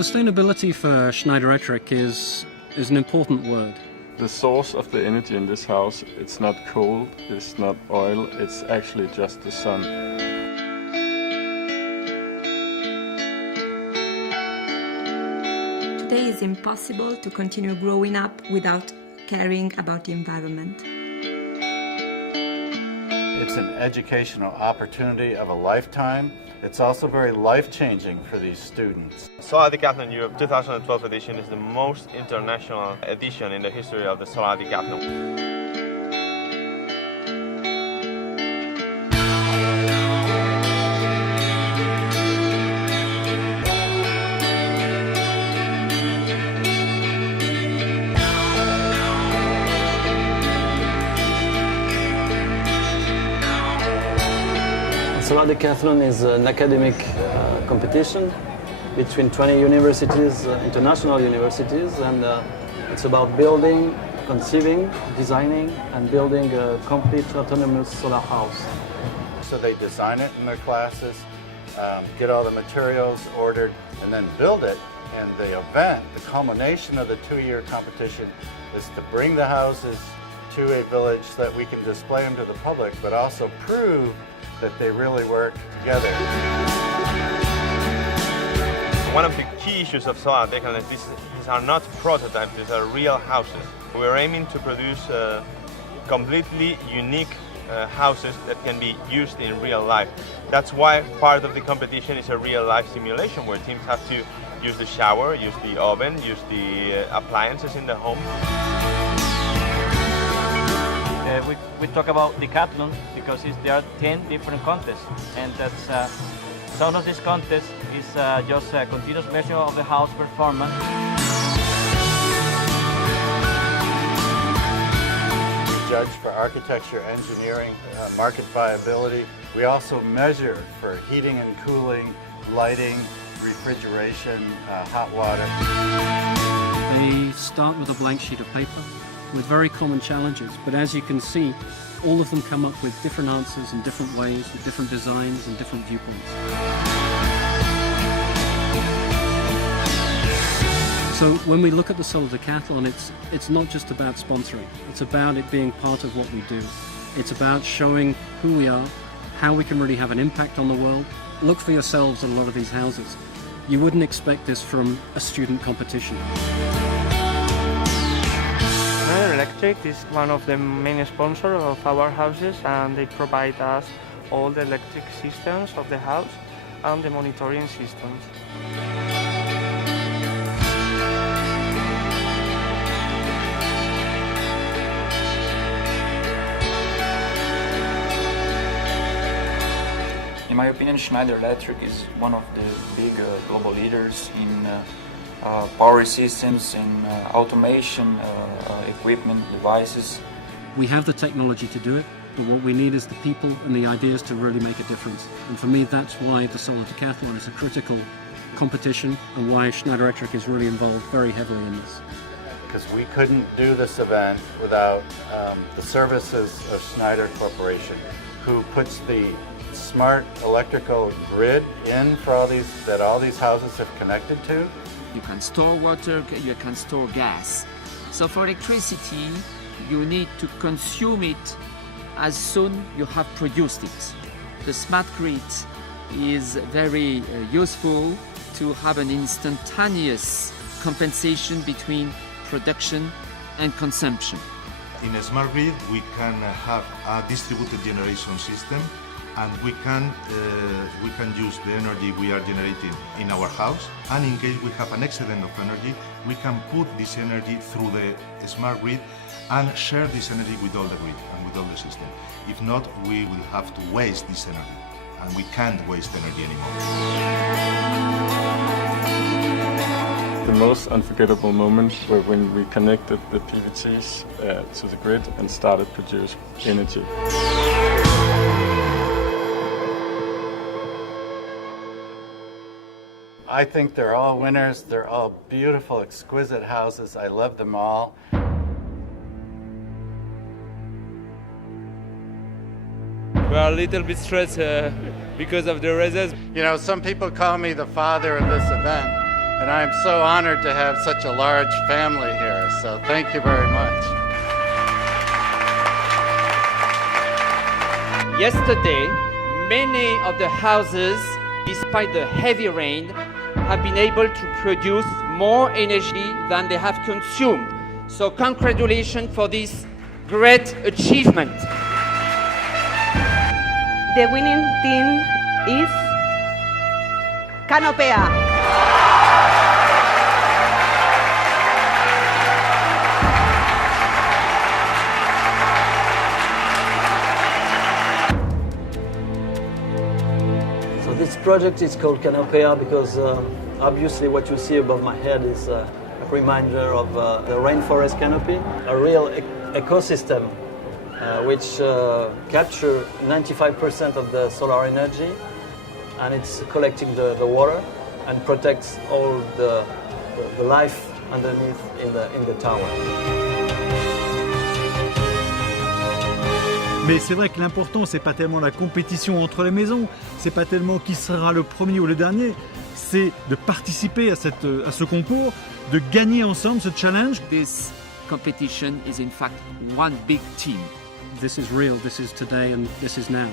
Sustainability for Schneider Electric is an important word. The source of the energy in this house, it's not coal, it's not oil, it's actually just the sun. Today it's impossible to continue growing up without caring about the environment. It's an educational opportunity of a lifetime. It's also very life-changing for these students. Solar Decathlon Europe 2012 edition is the most international edition in the history of the Solar Decathlon. Solar Decathlon is an academic competition between 20 universities, international universities, and it's about building, conceiving, designing, and building a complete autonomous solar house. So they design it in their classes, get all the materials ordered, and then build it. And the event, the culmination of the 2-year competition, is to bring the houses to a village so that we can display them to the public, but also prove that they really work together. One of the key issues of Solar Decathlon is these are not prototypes, these are real houses. We're aiming to produce completely unique houses that can be used in real life. That's why part of the competition is a real life simulation where teams have to use the shower, use the oven, use the appliances in the home. We talk about decathlon because there are 10 different contests, and that's some of these contests is just a continuous measure of the house performance. We judge for architecture, engineering, market viability. We also measure for heating and cooling, lighting, refrigeration, hot water. They start with a blank sheet of paper with very common challenges, but as you can see, all of them come up with different answers in different ways, with different designs and different viewpoints. So when we look at the Solar Decathlon, it's not just about sponsoring, it's about it being part of what we do. It's about showing who we are, how we can really have an impact on the world. Look for yourselves at a lot of these houses. You wouldn't expect this from a student competition. Schneider Electric is one of the main sponsors of our houses, and they provide us all the electric systems of the house and the monitoring systems. In my opinion, Schneider Electric is one of the big global leaders in power systems, in automation, equipment, devices. We have the technology to do it, but what we need is the people and the ideas to really make a difference. And for me, that's why the Solar Decathlon is a critical competition and why Schneider Electric is really involved very heavily in this. Because we couldn't do this event without the services of Schneider Corporation, who puts the smart electrical grid in for all these houses have connected to. You can store water, you can store gas. So for electricity, you need to consume it as soon you have produced it. The smart grid is very useful to have an instantaneous compensation between production and consumption. In a smart grid, we can have a distributed generation system, and we can use the energy we are generating in our house, and in case we have an excedent of energy, we can put this energy through the smart grid and share this energy with all the grid and with all the system. If not, we will have to waste this energy, and we can't waste energy anymore. The most unforgettable moment were when we connected the PVTs to the grid and started produce energy. I think they're all winners. They're all beautiful, exquisite houses. I love them all. We are a little bit stressed because of the results. You know, some people call me the father of this event And I am so honored to have such a large family here, so thank you very much. Yesterday, many of the houses, despite the heavy rain, have been able to produce more energy than they have consumed. So congratulations for this great achievement. The winning team is Canopea. This project is called Canopea because obviously what you see above my head is a reminder of the rainforest canopy, a real ecosystem which captures 95% of the solar energy, and it's collecting the water and protects all the life underneath in the tower. Mais c'est vrai que l'important, c'est pas tellement la compétition entre les maisons, c'est pas tellement qui sera le premier ou le dernier, c'est de participer à ce concours, de gagner ensemble ce challenge. This competition is in fact one big team. This is real, this is today and this is now.